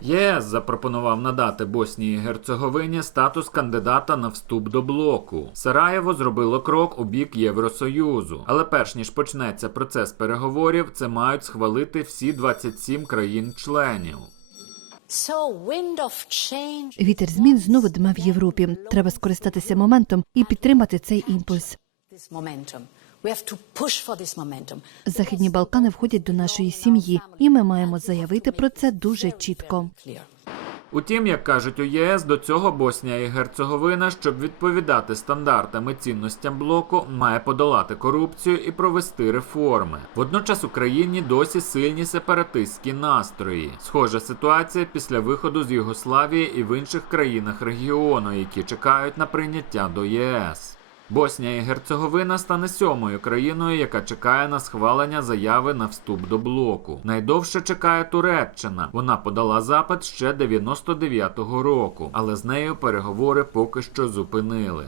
ЄС запропонував надати Боснії і Герцеговині статус кандидата на вступ до блоку. Сараєво зробило крок у бік Євросоюзу, але перш ніж почнеться процес переговорів, це мають схвалити всі 27 країн-членів. Вітер змін знову дме в Європі. Треба скористатися моментом і підтримати цей імпульс. This momentum. We have to push for this momentum. Західні Балкани входять до нашої сім'ї, і ми маємо заявити про це дуже чітко. Утім, як кажуть у ЄС, до цього Боснія і Герцеговина, щоб відповідати стандартам і цінностям блоку, має подолати корупцію і провести реформи. Водночас Україні досі сильні сепаратистські настрої. Схожа ситуація після виходу з Югославії і в інших країнах регіону, які чекають на прийняття до ЄС. Боснія і Герцеговина стане сьомою країною, яка чекає на схвалення заяви на вступ до блоку. Найдовше чекає Туреччина. Вона подала запит ще 99-го року, але з нею переговори поки що зупинили.